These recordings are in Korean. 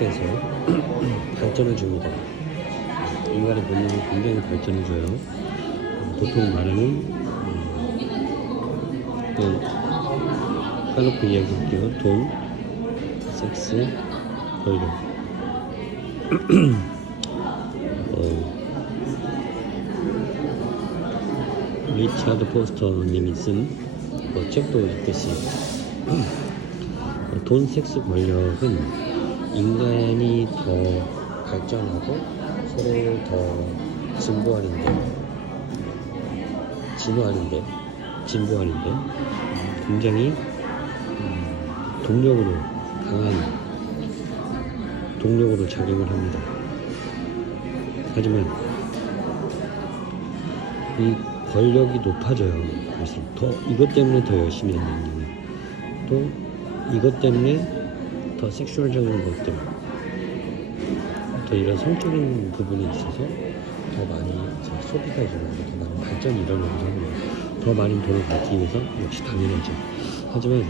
그 학대에서 발전을 줍니다. 인간의 본능이 굉장히 발전을 줘요. 어, 보통 말하는 음, 그 까놓고 이야기할게요. 돈, 섹스, 권력. 어, 리차드 포스터님이 쓴 뭐, 책도 있듯이 어, 돈, 섹스, 권력은 인간이 더 발전하고 서로를 더 진보하는데 진화하는데 진보하는데 굉장히 음, 동력으로 강한 동력으로 작용을 합니다. 하지만 이 권력이 높아져요. 갈수록 더 이것 때문에 더 열심히 한다는 얘기예요. 또 이것 때문에 더 섹슈얼적인 것들, 더 이런 성적인 부분에 있어서 더 많이 이제 소비가 일어나고 더 많은 발전이 일어나기도 합니다. 더 많은 돈을 받기 위해서 역시 당연하죠. 하지만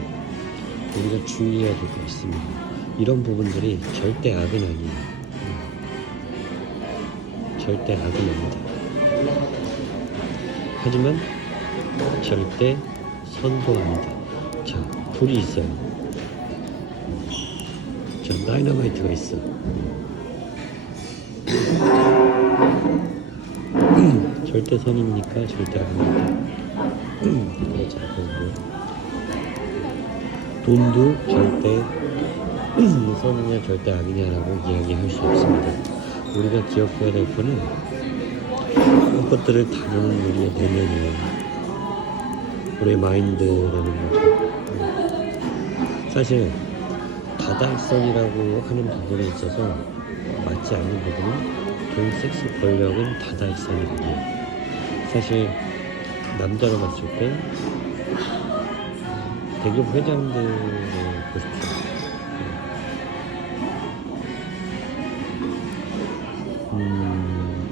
우리가 주의해야 될것 있습니다. 이런 부분들이 절대 악은 아니에요. 음. 절대 악은 아닙니다. 하지만 절대 선도합니다. 자, 불이 있어요. 저 다이너마이트가 있어. 절대 선입니까? 절대 아닙니까? 그렇죠. 그리고 돈도 절대 선이냐 절대 아니냐라고 이야기할 수 없습니다. 우리가 기억해야 될 거는 그것들을 다루는 우리의 내면이에요. 우리의 마인드라는 거죠. 음. 사실 다다익선이라고 하는 부분에 있어서 맞지 않는 부분은 돈, 섹스, 권력은 다다익선이 아니에요. 사실 남자로 봤을 때 대기업 회장들을 보십시오. 음,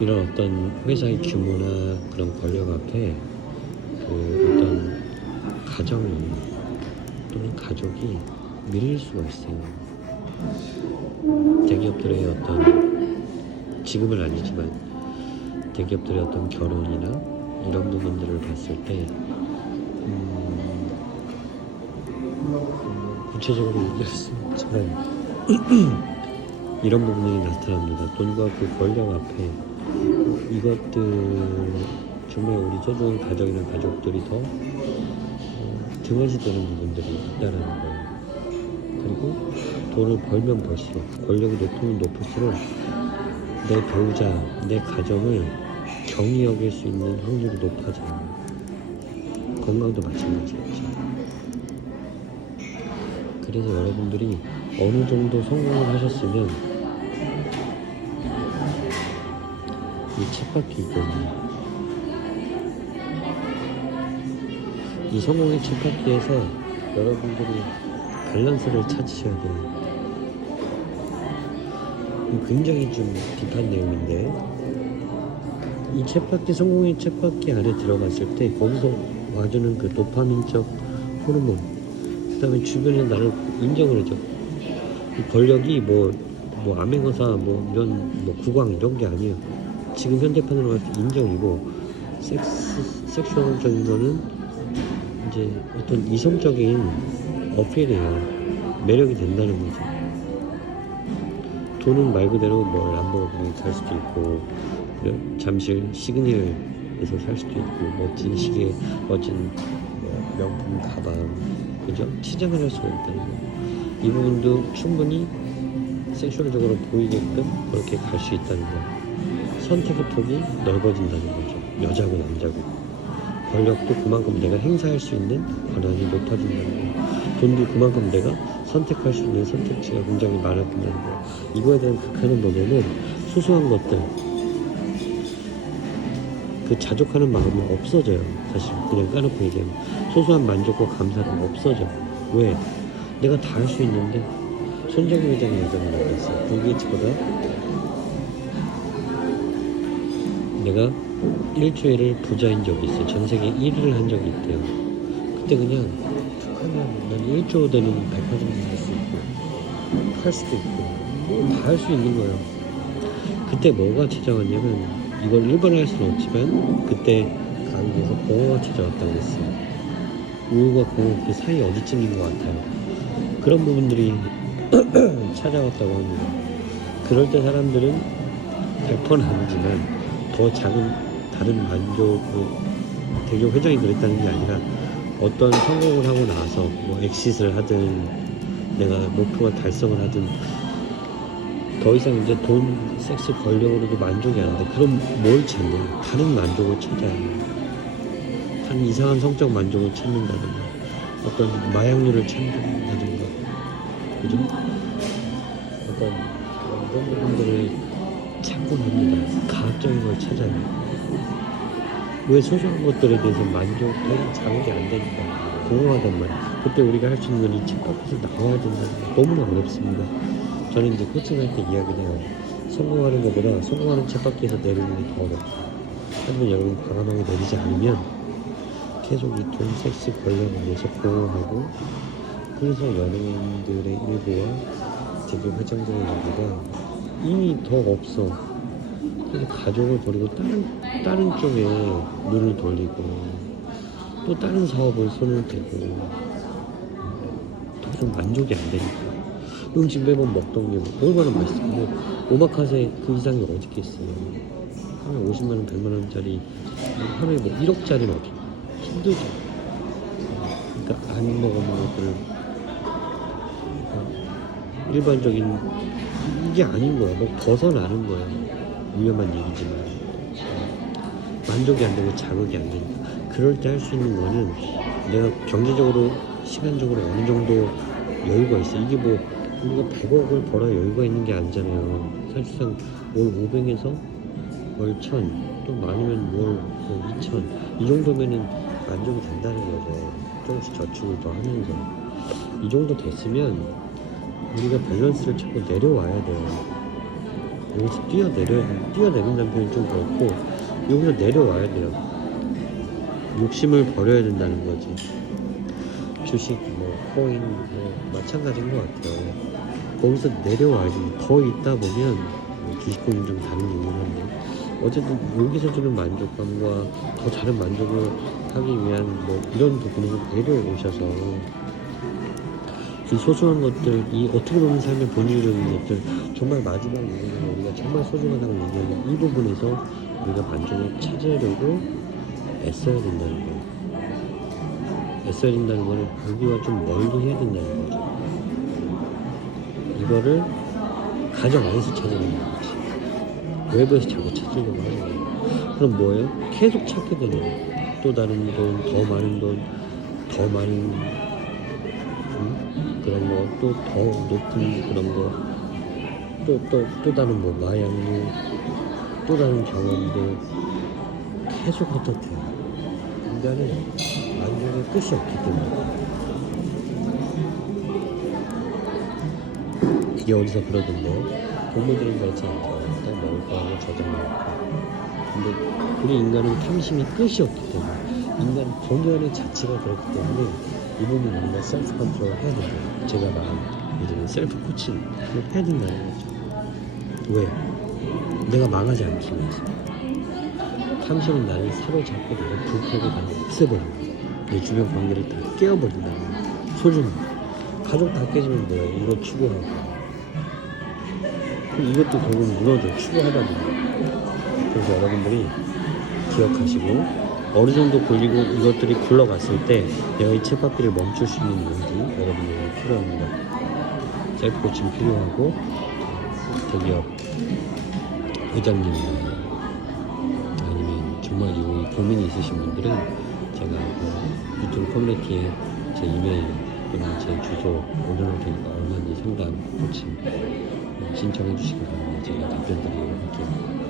이런 어떤 회사의 규모나 그런 권력 앞에 그 어떤 가정이 또는 가족이 밀릴 수가 있어요. 대기업들의 어떤 지금은 아니지만 대기업들의 어떤 결혼이나 이런 부분들을 봤을 때 음, 음, 구체적으로 얘기할 수 없지만 이런 부분이 나타납니다. 돈과 그 권력 앞에 이것들 정말 우리 소중한 가정이나 가족들이 더 어, 등한시 되는 부분들이 있다는 거예요. 그리고 돈을 벌면 벌수록 권력이 높으면 높을수록 내 배우자, 내 가정을 정의 여길 수 있는 확률이 높아져요. 건강도 마찬가지겠죠. 그래서 여러분들이 어느 정도 성공을 하셨으면 이 쳇바퀴 있거든요. 이 성공의 쳇바퀴에서 여러분들이 밸런스를 찾으셔야 돼요. 굉장히 좀 딥한 내용인데 이 쳇바퀴 성공의 쳇바퀴 안에 들어갔을 때 거기서 와주는 그 도파민적 호르몬 그 다음에 주변에 나를 인정을 해줘. 이 권력이 뭐, 뭐 암행어사 뭐 이런 뭐 국왕 이런 게 아니에요. 지금 현대판으로 봤을 때 인정이고 섹스 섹슈얼적인 거는 이제 어떤 이성적인 어필이에요. 매력이 된다는 거죠. 돈은 말 그대로 뭐 람보르기니 살 수도 있고 그 잠실 시그널에서 살 수도 있고 멋진 시계, 멋진 뭐 명품 가방, 그죠? 치장을 할 수가 있다는 거예요. 이 부분도 충분히 섹슈얼적으로 보이게끔 그렇게 갈 수 있다는 거예요. 선택의 폭이 넓어진다는 거죠. 여자고 남자고. 권력도 그만큼 내가 행사할 수 있는 권한이 높아진다는 거예요. 돈도 그만큼 내가 선택할 수 있는 선택지가 굉장히 많아진다는 거예요. 이거에 대한 극한은 뭐냐면 소소한 것들, 그 자족하는 마음은 없어져요. 사실 그냥 까놓고 얘기하면 소소한 만족과 감사가 없어져. 왜? 내가 다 할 수 있는데 손정희 회장이 예전에 말했어요. 빌 게이츠보다 내가 일주일을 부자인 적이 있어요. 전 세계 1위를 한 적이 있대요. 그때 그냥 툭 하면 난 1조 되는 백화점을 살수 있고 팔 수도 있고 뭐다할 수 있는 거예요. 그때 뭐가 찾아왔냐면 이걸 일반화 할 수는 없지만 그때 강의에서 공허가 찾아왔다고 했어요. 우울과 공허 그 사이 어디쯤인 것 같아요. 그런 부분들이 찾아왔다고 합니다. 그럴 때 사람들은 100%는 아니지만 더 작은 다른 만족을 대기업 회장이 그랬다는 게 아니라 어떤 성공을 하고 나서 뭐 엑싯을 하든 내가 목표가 달성을 하든 더 이상 이제 돈, 섹스, 권력으로도 만족이 안 돼. 그럼 뭘 찾냐? 다른 만족을 찾아야 해. 다른 이상한 성적 만족을 찾는다든가 어떤 마약류를 찾는다든가 그죠? 어떤 그런 부분들을 찾곤 합니다. 과학적인 걸 찾아요. 왜 소소한 것들에 대해서 만족되는 자극이 안 되니까 공허하단 말이야. 그때 우리가 할 수 있는 건 이 책 밖에서 나와야 된다는 게 너무나 어렵습니다. 저는 이제 코칭 할 때 이야기를 해요. 성공하는 것보다 성공하는 책 밖에서 내리는 게 더 어렵다. 한번 여러분 과감하게 내리지 않으면 계속 이 돈, 섹스, 권력에 대해서 공허하고 그래서 연예인들의 일부와 대기업 회장들의 일부가 이미 더 없어. 가족을 버리고 다른 다른 쪽에 눈을 돌리고 또 다른 사업을 손을 대고 더 이상 만족이 안 되니까. 음식 매번 먹던 게뭐 얼마나 뭐 오마카세 그 이상이 어디 있겠어요 하루에 50만 원 100만 원짜리 하루에 뭐 1억짜리는 없어. 힘들죠. 그러니까 안 먹어본 것들을 그러니까 일반적인 이게 아닌 거야. 뭐 벗어나는 거야 위험한 얘기지만 만족이 안 되고 자극이 안 되니까 그럴 때 할 수 있는 거는 내가 경제적으로 시간적으로 어느 정도 여유가 있어 이게 뭐 우리가 100억을 벌어 여유가 있는 게 아니잖아요 사실상 월 500에서 월 1000, 또 많으면 월 2000, 이 정도면은 만족이 된다는 거죠. 조금씩 저축을 더 하면서. 이 정도 됐으면 우리가 밸런스를 찾고 내려와야 돼요. 여기서 뛰어내려, 뛰어내린다는 표현이 좀 그렇고, 여기서 내려와야 돼요. 욕심을 버려야 된다는 거지. 주식, 뭐, 코인, 뭐, 마찬가지인 것 같아요. 거기서 내려와야지. 더 있다 보면, 뭐 주식코인 좀 다른 얘기긴 한데, 어쨌든 여기서 주는 만족감과 더 다른 만족을 하기 위한 뭐 이런 부분에서 내려오셔서 이 소소한 것들, 이 어떻게 보면 삶의 본질적인 것들, 정말 마지막 얘기는 우리가 정말 소중하다고 얘기하는 이 부분에서 우리가 만족을 찾으려고 애써야 된다는 거예요. 애써야 된다는 거는 여기와 좀 멀리 해야 된다는 거죠. 이거를 가정 안에서 되는 거지. 외부에서 자꾸 찾으려고 하는 거예요. 그럼 뭐예요? 계속 찾게 되는 거예요. 또 다른 돈, 더 많은 돈, 더 많은 음? 그런 거, 또 더 높은 그런 거, 또, 또, 또 다른 뭐 마약류, 또 다른 경험들 계속 헛헛해요. 인간은 만족의 끝이 없기 때문에. 이게 어디서 그러던데 동물들은 그렇지 않죠. 또 먹을 거 하고 저녁 먹을 거. 근데 우리 인간은 탐심이 끝이 없기 때문에 인간 본연의 자체가 그렇기 때문에 이 부분 우리가 셀프 컨트롤을 해야 된다. 제가 말한 이제는 셀프 코칭을 해야 된다는 거죠. 왜? 내가 망하지 않기 위해서. 탐심은 나를 사로잡고 내가 불태우고 나를 거야. 내 주변 관계를 다 깨어버린다는 거. 가족 다 깨지면 뭐야? 이거 추구하고. 이것도 결국 무너져. 추구하다 보면. 그래서 여러분들이 기억하시고 어느 정도 굴리고 이것들이 굴러갔을 때 내가 이 쳇바퀴를 멈출 수 있는 용기 여러분에게 필요합니다. 셀프 코칭 필요하고 대기업 회장님이나 아니면 정말 이 고민이 있으신 분들은 제가 그 유튜브 커뮤니티에 제 이메일 또는 제 주소 올려놓을 테니까 얼마든지 상담 코칭 신청해 주시기 바랍니다. 제가 답변 드리도록 할게요.